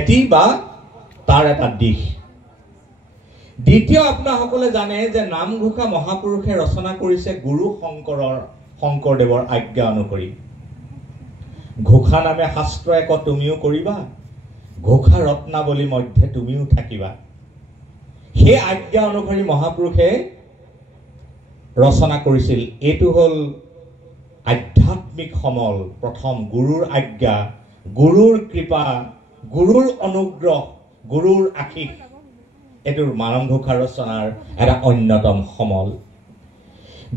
এটি বা তাৰ এটা দিশ। দ্বিতীয় আপোনাসকলে জানে যে নামঘোষা মহাপুৰুষে ৰচনা কৰিছে গুৰু শংকৰদেৱৰ আজ্ঞা অনুসৰি। ঘোষা নামে শাস্ত্ৰ এক তুমিও কৰিবা, ঘোষা ৰত্নাৱলী মধ্যে তুমিও থাকিবা। সেই আজ্ঞা অনুসৰি মহাপুৰুষে ৰচনা কৰিছিল। এইটো হ'ল আধ্যাত্মিক সমল। প্ৰথম গুৰুৰ আজ্ঞা, গুৰুৰ কৃপা, গুৰুৰ অনুগ্ৰহ, গুৰুৰ আশীষ, এইটোৰ নামঘোষা ৰচনাৰ এটা অন্যতম সমল।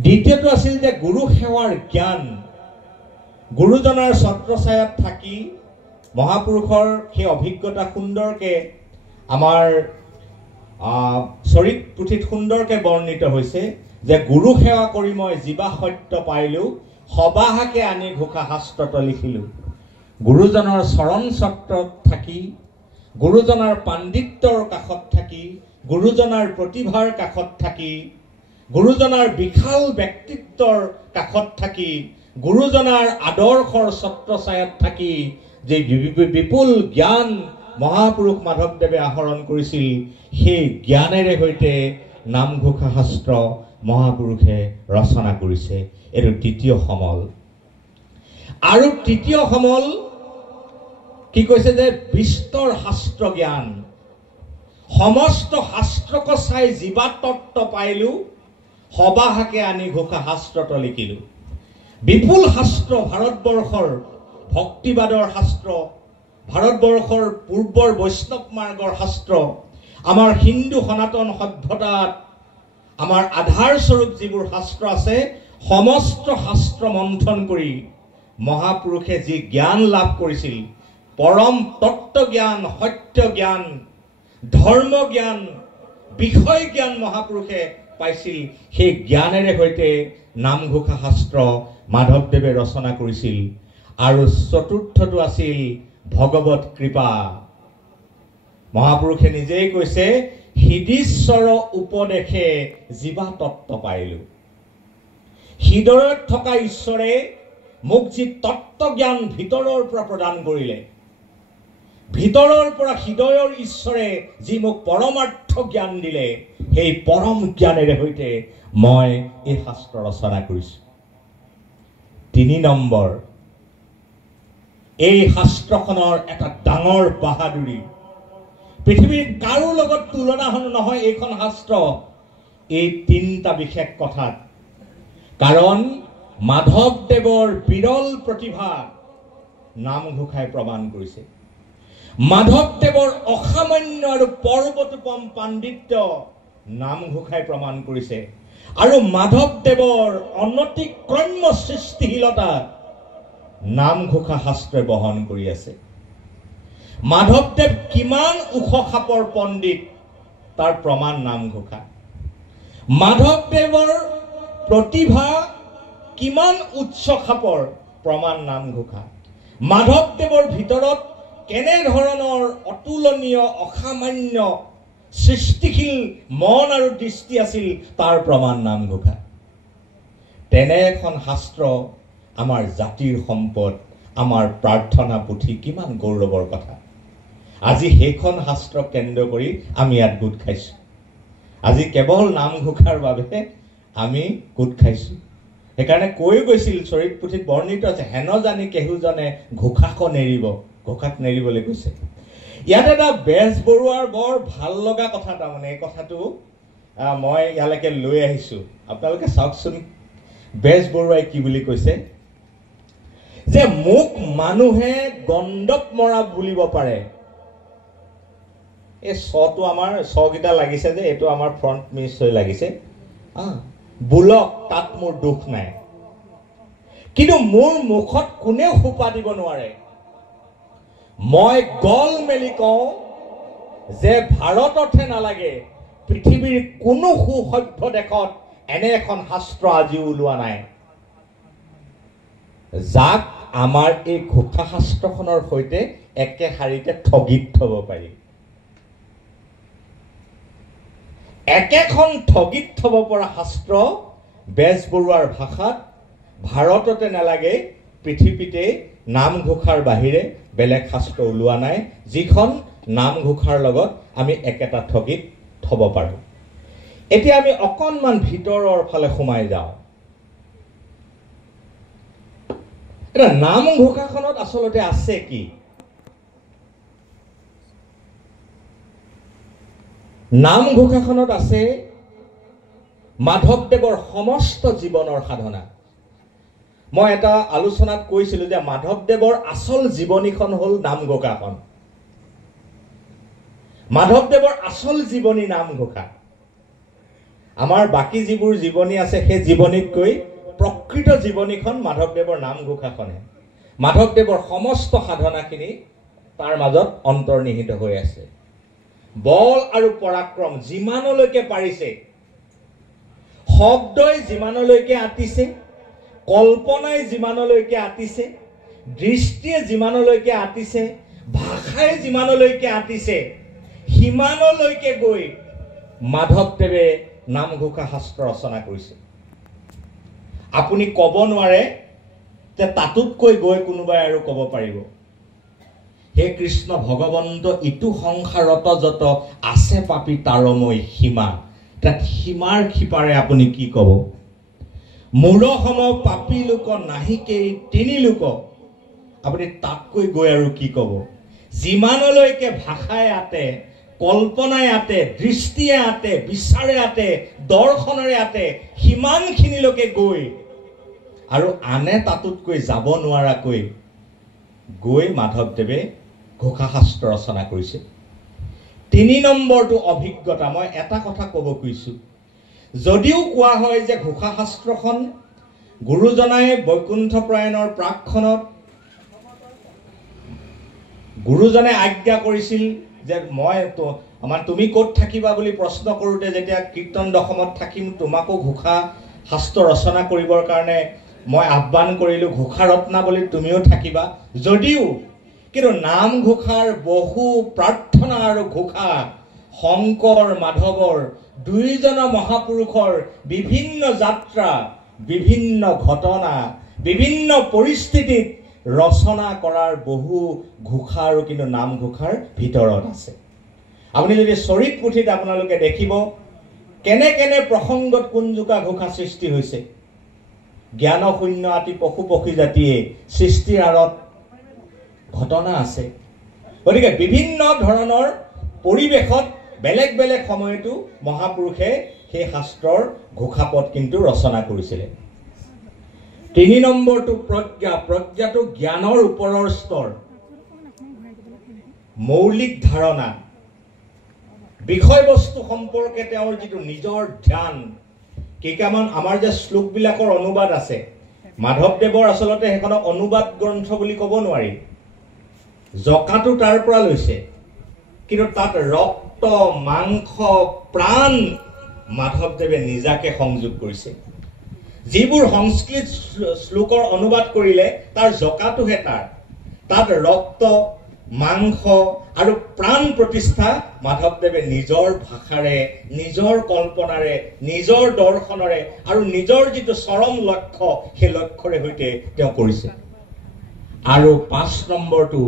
দ্বিতীয়টো আছিল যে গুৰু সেৱাৰ জ্ঞান। গুৰুজনাৰ ছত্ৰছায়াত থাকি মহাপুৰুষৰ সেই অভিজ্ঞতা সুন্দৰকে আমাৰ চৰিত পুথিত সুন্দৰকে বৰ্ণিত হৈছে যে গুৰু সেৱা কৰি মই জীৱা সত্য পাইলো, সবাহাকে আনি ঘোষা শাস্ত্ৰত লিখিলো। গুৰুজনৰ চৰণ ছত্ৰত থাকি, গুৰুজনাৰ পাণ্ডিত্যৰ কাষত থাকি, গুৰুজনাৰ প্ৰতিভাৰ কাষত থাকি, গুৰুজনাৰ বিশাল ব্যক্তিত্বৰ কাষত থাকি, গুৰুজনাৰ আদৰ্শৰ ছত্ৰছায়াত থাকি যে বিপুল জ্ঞান মহাপুৰুষ মাধৱদেৱে আহৰণ কৰিছিল, সেই জ্ঞানেৰে সৈতে নামঘোষা শাস্ত্ৰ মহাপুৰুষে ৰচনা কৰিছে। এইটো দ্বিতীয় সমল। আৰু তৃতীয় সমল কি কৈছে যে বিস্তৰ শাস্ত্ৰ জ্ঞান। সমস্ত শাস্ত্ৰক চাই জীৱা তত্ত্ব পাইলো, সবাহাকে আনি ঘোষা শাস্ত্ৰত লিখিলো। বিপুল শাস্ত্ৰ, ভাৰতবৰ্ষৰ ভক্তিবাদৰ শাস্ত্ৰ, ভাৰতবৰ্ষৰ পূৰ্বৰ বৈষ্ণৱ মাৰ্গৰ শাস্ত্ৰ, আমাৰ হিন্দু সনাতন সভ্যতাত আমাৰ আধাৰস্বৰূপ যিবোৰ শাস্ত্ৰ আছে, সমস্ত শাস্ত্ৰ মন্থন কৰি মহাপুৰুষে যি জ্ঞান লাভ কৰিছিল, পৰম তত্ত্ব জ্ঞান, সত্য জ্ঞান, ধৰ্ম জ্ঞান, বিষয় জ্ঞান মহাপুৰুষে পাইছিল, সেই জ্ঞানেৰে সৈতে নামঘোষা শাস্ত্ৰ মাধৱদেৱে ৰচনা কৰিছিল। আৰু চতুৰ্থটো আছিল ভগৱত কৃপা। মহাপুৰুষে নিজেই কৈছে, হৃদীশ্বৰ উপদেশে জীৱা তত্ত্ব পাইলো। হৃদয়ত থকা ঈশ্বৰে মোক যি তত্ত্ব জ্ঞান ভিতৰৰ পৰা প্ৰদান কৰিলে, ভিতৰৰ পৰা হৃদয়ৰ ঈশ্বৰে যি মোক পৰমাৰ্থ জ্ঞান দিলে, সেই পৰম জ্ঞানেৰে সৈতে মই এই শাস্ত্ৰ ৰচনা কৰিছো। ৩ নম্বৰ, এই শাস্ত্ৰখনৰ এটা ডাঙৰ বাহাদুৰি। পৃথিৱীৰ কাৰো লগত তুলনা নহয় এইখন শাস্ত্ৰ এই ৩টা বিশেষ কথাত। কাৰণ মাধৱদেৱৰ বিৰল প্ৰতিভা নামঘোষাই প্ৰমাণ কৰিছে। মাধৱদেৱৰ অসামান্য আৰু পৰ্বতোপম পাণ্ডিত্য নামঘোষাই প্ৰমাণ কৰিছে। আৰু মাধৱদেৱৰ অনতিক্ৰম্য সৃষ্টিশীলতা নামঘোষা শাস্ত্ৰই বহন কৰি আছে। মাধৱদেৱ কিমান ওখ খাপৰ পণ্ডিত তাৰ প্ৰমাণ নামঘোষা। মাধৱদেৱৰ প্ৰতিভা কিমান উচ্চ খাপৰ প্ৰমাণ নামঘোষা। মাধৱদেৱৰ ভিতৰত কেনে ধৰণৰ অতুলনীয় অসামান্য সৃষ্টিশীল মন আৰু দৃষ্টি আছিল তাৰ প্ৰমাণ নামঘোষা। তেনে এখন শাস্ত্ৰ আমাৰ জাতিৰ সম্পদ, আমাৰ প্ৰাৰ্থনা পুথি, কিমান গৌৰৱৰ কথা। আজি সেইখন শাস্ত্ৰক কেন্দ্ৰ কৰি আমি ইয়াত গোট খাইছো। আজি কেৱল নামঘোষাৰ বাবে আমি গোট খাইছো। সেইকাৰণে কৈ গৈছিল, চৰিত পুথিত বৰ্ণিত আছে, হেন জানি কেহুজনে ঘোষাক নেৰিব, ঘোষাক নেৰিবলৈ কৈছে। ইয়াত এটা বেজবৰুৱাৰ বৰ ভাল লগা কথা, তাৰমানে এই কথাটো মই ইয়ালৈকে লৈ আহিছো, আপোনালোকে চাওকচোন। বেজবৰুৱাই কি বুলি কৈছে যে মোক মানুহে গণ্ডক মৰা বুলিব পাৰে। এই ছটো আমাৰ ছকেইটা লাগিছে যে, এইটো আমাৰ ফ্ৰণ্ট মিছ হৈ লাগিছে। বোলক, তাত মোৰ দুখ নাই, কিন্তু মোৰ মুখত কোনেও সোপা দিব নোৱাৰে। মই গল মেলি কওঁ যে ভাৰততহে নালাগে, পৃথিৱীৰ কোনো সুসভ্য দেশত এনে এখন শাস্ত্ৰ আজিও ওলোৱা নাই, যাক আমাৰ এই ঘোষা শাস্ত্ৰখনৰ সৈতে একে শাৰীতে ঠগিত থব পাৰি। একেখন ঠগিত থব পৰা শাস্ত্ৰ বেজবৰুৱাৰ ভাষাত ভাৰততে নালাগে, পৃথিৱীতে নামঘোষাৰ বাহিৰে বেলেগ শাস্ত্ৰ ওলোৱা নাই, যিখন নামঘোষাৰ লগত আমি একেটা ঠগিত থব পাৰোঁ। এতিয়া আমি অকণমান ভিতৰৰ ফালে সোমাই যাওঁ। এটা নামঘোষাখনত আচলতে আছে কি? নামঘোষাখনত আছে মাধৱদেৱৰ সমস্ত জীৱনৰ সাধনা। মই এটা আলোচনাত কৈছিলোঁ যে মাধৱদেৱৰ আচল জীৱনীখন হ'ল নামঘোষাখন। মাধৱদেৱৰ আচল জীৱনী নামঘোষা। আমাৰ বাকী যিবোৰ জীৱনী আছে সেই জীৱনীতকৈ প্ৰকৃত জীৱনীখন মাধৱদেৱৰ নামঘোষাখনে। মাধৱদেৱৰ সমস্ত সাধনাখিনি তাৰ মাজত অন্তৰ্নিহিত হৈ আছে। বল আৰু পৰাক্ৰম যিমানলৈকে পাৰিছে, শব্দই যিমানলৈকে আতিছে, কল্পনাই যিমানলৈকে আতিছে, দৃষ্টিয়ে যিমানলৈকে আতিছে, ভাষাই যিমানলৈকে আতিছে, সিমানলৈকে গৈ মাধৱদেৱে নামঘোষা শাস্ত্ৰ ৰচনা কৰিছে। আপুনি ক'ব নোৱাৰে যে তাতোতকৈ গৈ কোনোবাই আৰু ক'ব পাৰিব। হে কৃষ্ণ ভগৱন্ত ইটো সংসাৰত যত আছে পাপী তাৰময় সীমা, তাত সীমাৰ ক্ষিপাৰে আপুনি কি ক'ব? মূৰ সম পাপী লোক নাহিকেই তিনি লোক, আপুনি তাতকৈ গৈ আৰু কি ক'ব? যিমানলৈকে ভাষাই আতে, কল্পনাই আতে, দৃষ্টিয়ে আতে, বিচাৰে আতে, দৰ্শনেৰে আতে, সিমানখিনিলৈকে গৈ আৰু আনে তাতোতকৈ যাব নোৱাৰাকৈ গৈ মাধৱদেৱে ঘোষাশাস্ত্ৰ ৰচনা কৰিছে। ৩ নম্বৰটো অভিজ্ঞতা। মই এটা কথা ক'ব খুজিছোঁ, যদিও কোৱা হয় যে ঘোষাশাস্ত্ৰখন গুৰুজনাই বৈকুণ্ঠ প্ৰয়াণৰ প্ৰাকখনত গুৰুজনে আজ্ঞা কৰিছিল যে তুমি ক'ত থাকিবা বুলি প্ৰশ্ন কৰোঁতে যেতিয়া কীৰ্তন দশমত থাকিম, তোমাকো ঘোষা শাস্ত্ৰ ৰচনা কৰিবৰ কাৰণে মই আহ্বান কৰিলোঁ, ঘোষা ৰত্নাৱলীত তুমিও থাকিবা। যদিও কিন্তু নামঘোষাৰ বহু প্ৰাৰ্থনা আৰু ঘোষা শংকৰ মাধৱৰ দুইজন মহাপুৰুষৰ বিভিন্ন যাত্ৰা, বিভিন্ন ঘটনা, বিভিন্ন পৰিস্থিতিত ৰচনা কৰাৰ বহু ঘোষা আৰু কিন্তু নামঘোষাৰ ভিতৰত আছে। আপুনি যদি চৰিত পুথিত আপোনালোকে দেখিব কেনে কেনে প্ৰসংগত কোনজোকা ঘোষা সৃষ্টি হৈছে। জ্ঞান শূন্য আতি পশু পক্ষী জাতিয়ে সৃষ্টিৰ আঁৰত ঘটনা আছে। গতিকে বিভিন্ন ধৰণৰ পৰিৱেশত বেলেগ বেলেগ সময়তো মহাপুৰুষে সেই শাস্ত্ৰৰ ঘোষাপদ কিন্তু ৰচনা কৰিছিলে। ৩ নম্বৰটো প্ৰজ্ঞা। প্ৰজ্ঞাটো জ্ঞানৰ ওপৰৰ স্তৰ, মৌলিক ধাৰণা, বিষয়বস্তু সম্পৰ্কে তেওঁৰ যিটো নিজৰ ধ্যান। কেইটামান আমাৰ যে শ্লোকবিলাকৰ অনুবাদ আছে, মাধৱদেৱৰ আচলতে সেইখনক অনুবাদ গ্ৰন্থ বুলি ক'ব নোৱাৰি। জকাটো তাৰ পৰা লৈছে, কিন্তু তাত ৰক্ত, মাংস, প্ৰাণ মাধৱদেৱে নিজাকে সংযোগ কৰিছে। যিবোৰ সংস্কৃত শ্লোকৰ অনুবাদ কৰিলে তাৰ জকাটোহে তাত ৰক্ত, মাংস আৰু প্ৰাণ প্ৰতিষ্ঠা মাধৱদেৱে নিজৰ ভাষাৰে, নিজৰ কল্পনাৰে, নিজৰ দৰ্শনেৰে আৰু নিজৰ যিটো চৰম লক্ষ্য, সেই লক্ষ্যৰে সৈতে তেওঁ কৰিছে। আৰু ৫ নম্বৰটো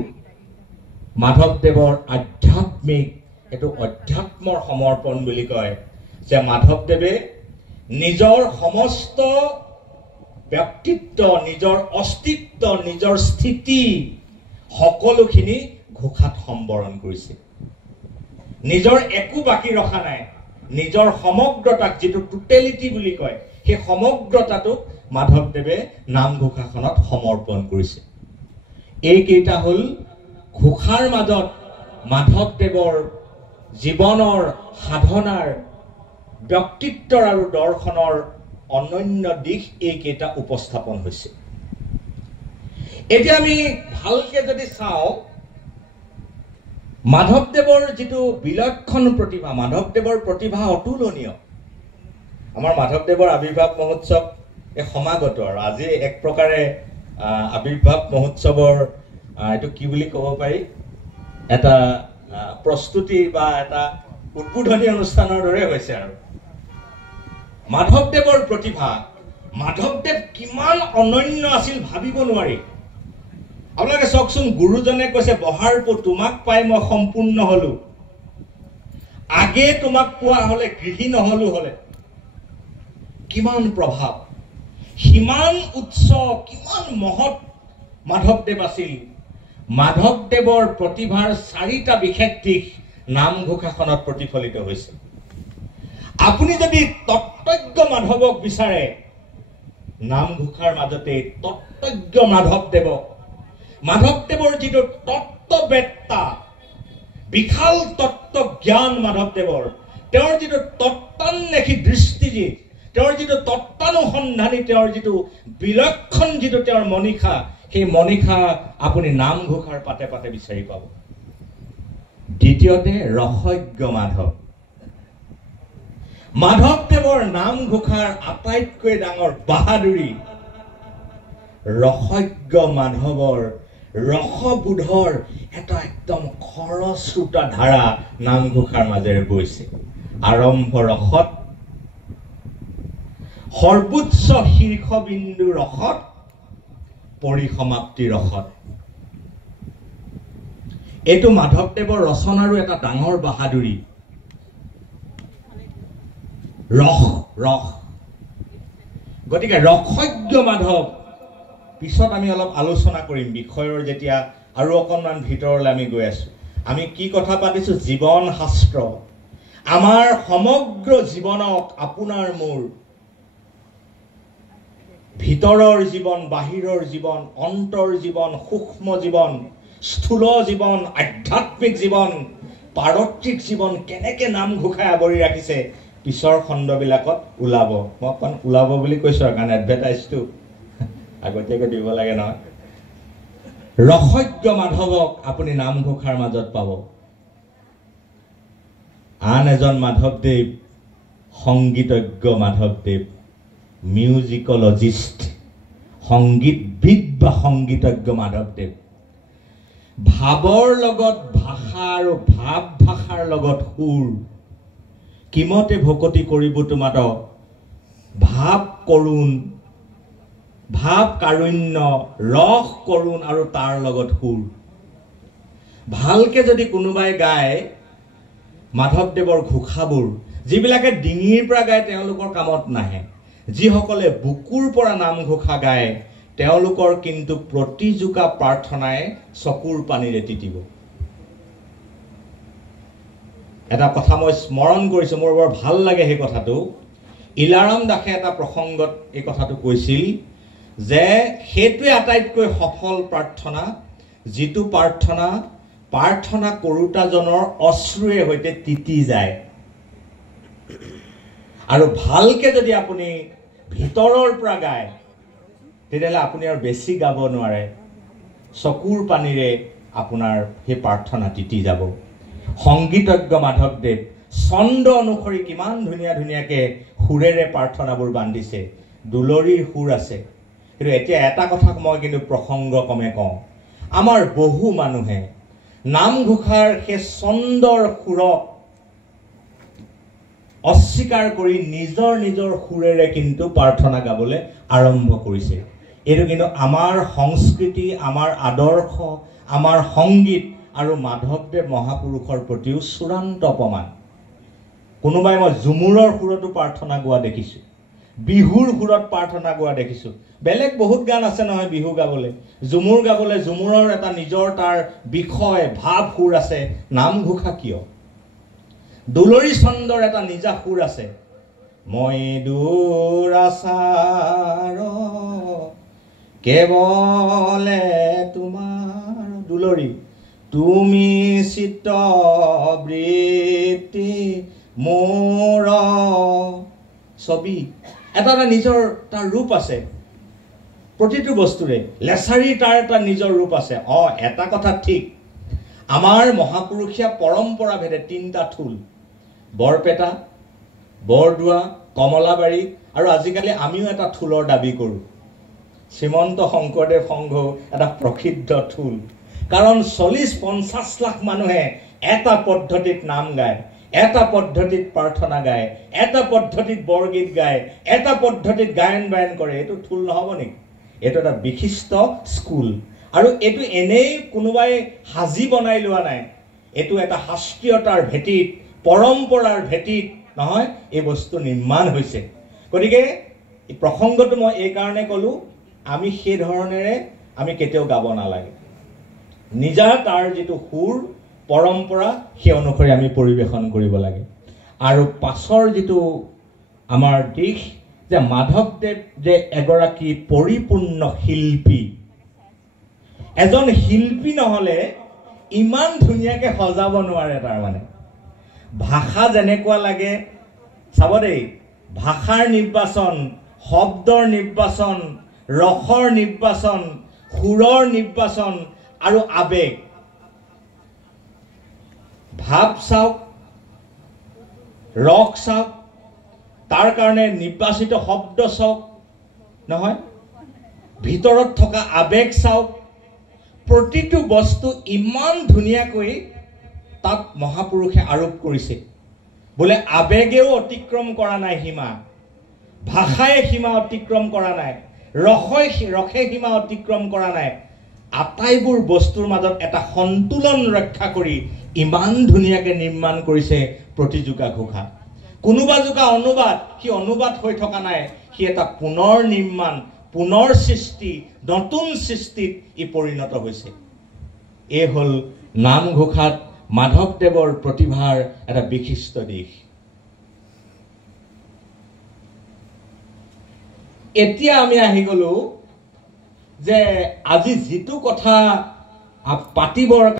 মাধৱদেৱৰ আধ্যাত্মিক, এইটো অধ্যাত্মৰ সমৰ্পণ বুলি কয়, যে মাধৱদেৱে নিজৰ সমস্ত ব্যক্তিত্ব, নিজৰ অস্তিত্ব, নিজৰ স্থিতি সকলোখিনি ঘোষাত সম্বৰণ কৰিছে। নিজৰ একো বাকী ৰখা নাই। নিজৰ সমগ্ৰতাক, যিটো টোটেলিটি বুলি কয়, সেই সমগ্ৰতাটোক মাধৱদেৱে নামঘোষাখনত সমৰ্পণ কৰিছে। এইকেইটা হ'ল ঘোষাৰ মাজত মাধৱদেৱৰ জীৱনৰ, সাধনাৰ, ব্যক্তিত্বৰ আৰু দৰ্শনৰ অনন্য দিশ এইকেইটা উপস্থাপন হৈছে। এতিয়া আমি ভালকে যদি চাওঁ, মাধৱদেৱৰ যিটো বিলক্ষণ প্ৰতিভা, মাধৱদেৱৰ প্ৰতিভা অতুলনীয়। আমাৰ মাধৱদেৱৰ আৱিৰ্ভাৱ মহোৎসৱ এই সমাগত, আৰু আজি এক প্ৰকাৰে আৱিৰ্ভাৱ মহোৎসৱৰ এইটো কি বুলি ক'ব পাৰি, এটা প্ৰস্তুতি বা এটা উদ্বোধনী অনুষ্ঠানৰ দৰে হৈছে। আৰু মাধৱদেৱৰ প্ৰতিভা, মাধৱদেৱ কিমান অনন্য আছিল ভাবিব নোৱাৰি। আপোনালোকে চাওকচোন, গুৰুজনে কৈছে বহাৰপো তোমাক পাই মই সম্পূৰ্ণ হলো, আগে তোমাক পোৱা হলে গৃহী নহলো হলে। কিমান প্ৰভাৱ, সিমান উচ্চ, কিমান মহৎ মাধৱদেৱ আছিল। মাধৱদেৱৰ প্ৰতিভাৰ 4টা বিশেষ দিশ নামঘোষাখনত প্ৰতিফলিত হৈছে। আপুনি যদি তত্ত্বজ্ঞ মাধৱক বিচাৰে, নামঘোষাৰ মাজতে তত্ত্বজ্ঞ মাধৱদেৱৰ যিটো তত্ত্ববেত্তা, বিশাল তত্ত্ব জ্ঞান মাধৱদেৱৰ, তেওঁৰ যিটো তত্ত্বান্বেষী দৃষ্টিজিত, তেওঁৰ যিটো তত্ত্বানুসন্ধানী, তেওঁৰ যিটো বিলক্ষণ যিটো তেওঁৰ মনীষা, সেই মনীষা আপুনি নামঘোষাৰ পাতে পাতে বিচাৰি পাব। দ্বিতীয়তে ৰসজ্ঞ মাধৱদেৱৰ নামঘোষাৰ আটাইতকৈ ডাঙৰ বাহাদুৰি, ৰসজ্ঞ মাধৱৰ ৰসবোধৰ এটা একদম খৰস্ৰোতা ধাৰা নামঘোষাৰ মাজেৰে বৈছে। আৰম্ভ ৰসত, সৰ্বোচ্চ শীৰ্ষবিন্দু ৰসত, পৰিসমাপ্তি ৰসত। এইটো মাধৱদেৱৰ ৰচনাৰো এটা ডাঙৰ বাহাদুৰি। ৰস গতিকে ৰসজ্ঞ মাধৱ পিছত আমি অলপ আলোচনা কৰিম বিষয়ৰ, যেতিয়া আৰু অকণমান ভিতৰলৈ আমি গৈ আছো। আমি কি কথা পাতিছো? জীৱন শাস্ত্ৰ। আমাৰ সমগ্ৰ জীৱনক আপোনাৰ মোৰ ভিতৰৰ জীৱন, বাহিৰৰ জীৱন, অন্তৰ জীৱন, সূক্ষ্ম জীৱন, স্থূল জীৱন, আধ্যাত্মিক জীৱন, পাৰত্ৰিক জীৱন কেনেকে নামঘোষাই আৱৰি ৰাখিছে পিছৰ খণ্ডবিলাকত ওলাব। মই অকণ ওলাব বুলি কৈছো কাৰণ এডভাৰটাইজটো আগতীয়াকৈ দিব লাগে নহয়। ৰসজ্ঞ মাধৱক আপুনি নামঘোষাৰ মাজত পাব। আন এজন মাধৱদেৱ, সংগীতজ্ঞ মাধৱদেৱ, মিউজিকলজিষ্ট, সংগীতবিদ বা সংগীতজ্ঞ মাধৱদেৱ। ভাৱৰ লগত ভাষা আৰু ভাৱ ভাষাৰ লগত সুৰ, কিমতে ভকতি কৰিব তোমাত, ভাৱ কৰুণ, ভাৱ কাৰুণ্য, ৰস কৰুণ আৰু তাৰ লগত সুৰ। ভালকে যদি কোনোবাই গায় মাধৱদেৱৰ ঘোষাবোৰ, যিবিলাকে ডিঙিৰ পৰা গায় তেওঁলোকৰ কামত নাহে। যিসকলে বুকুৰ পৰা নামঘোষা গায় তেওঁলোকৰ কিন্তু প্ৰতিজোকা প্ৰাৰ্থনাই চকুৰ পানীৰে তিতিব। এটা কথা মই স্মৰণ কৰিছো, মোৰ বৰ ভাল লাগে সেই কথাটো। ইলাৰাম দাসে এটা প্ৰসংগত এই কথাটো কৈছিল যে সেইটোৱে আটাইতকৈ সফল প্ৰাৰ্থনা, যিটো প্ৰাৰ্থনা কৰোতাজনৰ অশ্ৰুৰে সৈতে তিতি যায়। আৰু ভালকে যদি আপুনি ভিতৰৰ পৰা গায় তেতিয়াহ'লে আপুনি আৰু বেছি গাব নোৱাৰে, চকুৰ পানীৰে আপোনাৰ সেই প্ৰাৰ্থনা তিতি যাব। সংগীতজ্ঞ মাধৱদেৱ ছন্দ অনুসৰি কিমান ধুনীয়া ধুনীয়াকে সুৰেৰে প্ৰাৰ্থনাবোৰ বান্ধিছে। দুলৰীৰ সুৰ আছে। কিন্তু এতিয়া এটা কথা মই কিন্তু প্ৰসংগক্ৰমে কওঁ, আমাৰ বহু মানুহে নামঘোষাৰ সেই ছন্দৰ সুৰক অস্বীকাৰ কৰি নিজৰ নিজৰ সুৰেৰে কিন্তু প্ৰাৰ্থনা গাবলৈ আৰম্ভ কৰিছে। এইটো কিন্তু আমাৰ সংস্কৃতি, আমাৰ আদৰ্শ, আমাৰ সংগীত আৰু মাধৱদেৱ মহাপুৰুষৰ প্ৰতিও চূড়ান্ত অপমান। কোনোবাই মই ঝুমুৰৰ সুৰতো প্ৰাৰ্থনা গোৱা দেখিছোঁ, বিহুৰ সুৰত প্ৰাৰ্থনা গোৱা দেখিছোঁ। বেলেগ বহুত গান আছে নহয় বিহু গাবলৈ, ঝুমুৰ গাবলৈ ঝুমুৰৰ এটা নিজৰ তাৰ বিষয় ভাৱ সুৰ আছে। নামঘোষা কিয়? দুলৰী ছন্দৰ এটা নিজা সুৰ আছে। মই দুৰাচাৰ কেৱলে তোমাৰ দুলৰী, তুমি চিত্ত বৃত্তি মোৰ ছবি। এটা এটা নিজৰ তাৰ ৰূপ আছে প্ৰতিটো বস্তুৰে। লেচাৰীৰ তাৰ এটা নিজৰ ৰূপ আছে। এটা কথা ঠিক, আমাৰ মহাপুৰুষীয়া পৰম্পৰা ভেদে 3টা থোল, বৰপেটা, বৰদোৱা, কমলাবাৰী, আৰু আজিকালি আমিও এটা থোলৰ দাবী কৰোঁ। শ্ৰীমন্ত শংকৰদেৱ সংঘও এটা প্ৰসিদ্ধ থোল। কাৰণ 40-50 লাখ মানুহে এটা পদ্ধতিত নাম গায়, এটা পদ্ধতিত প্ৰাৰ্থনা গায়, এটা পদ্ধতিত বৰগীত গায়, এটা পদ্ধতিত গায়ন বায়ন কৰে। এইটো থোল নহ'ব নেকি? এইটো এটা বিশিষ্ট স্কুল। আৰু এইটো এনেই কোনোবাই সাজি বনাই লোৱা নাই, এইটো এটা শাস্ত্ৰীয়তাৰ ভেটিত, পৰম্পৰাৰ ভেটিত নহয় এই বস্তু নিৰ্মাণ হৈছে। গতিকে এই প্ৰসংগটো মই এই কাৰণে ক'লো, আমি সেই ধৰণেৰে আমি কেতিয়াও গাব নালাগে। নিজা তাৰ যিটো সুৰ পৰম্পৰা সেই অনুসৰি আমি পৰিৱেশন কৰিব লাগে। আৰু পাছৰ যিটো আমাৰ দিশ যে মাধৱদেৱ যে এগৰাকী পৰিপূৰ্ণ শিল্পী, এজন শিল্পী নহ'লে ইমান ধুনীয়াকৈ সজাব নোৱাৰে। তাৰমানে ভাষা যেনেকুৱা লাগে চাব দেই, ভাষাৰ নিৰ্বাচন, শব্দৰ নিৰ্বাচন, ৰসৰ নিৰ্বাচন, সুৰৰ নিৰ্বাচন আৰু আবেগ, ভাৱ চাওক, ৰস চাওক, তাৰ কাৰণে নিৰ্বাচিত শব্দ চাওক নহয়, ভিতৰত থকা আবেগ চাওক, প্ৰতিটো বস্তু ইমান ধুনীয়াকৈ তাত মহাপুৰুষে আৰোপ কৰিছে। বোলে আবেগেও অতিক্ৰম কৰা নাই সীমা, ভাষাই সীমা অতিক্ৰম কৰা নাই, ৰসে সীমা অতিক্ৰম কৰা নাই, আটাইবোৰ বস্তুৰ মাজত এটা সন্তুলন ৰক্ষা কৰি ইমান ধুনীয়াকৈ নিৰ্মাণ কৰিছে প্ৰতিযোগা ঘোষা। কোনোবা যোগা অনুবাদ, সি অনুবাদ হৈ থকা নাই, সি এটা পুনৰ নিৰ্মাণ, পুনৰ সৃষ্টি, নতুন সৃষ্টিত ই পৰিণত হৈছে। এই হ'ল নামঘোষাত মাধৱদেৱৰ প্ৰতিভাৰ এটা বিশিষ্ট দিশ। এতিয়া আমি আহি গলো যে আজি যিটো কথা পাতিবৰ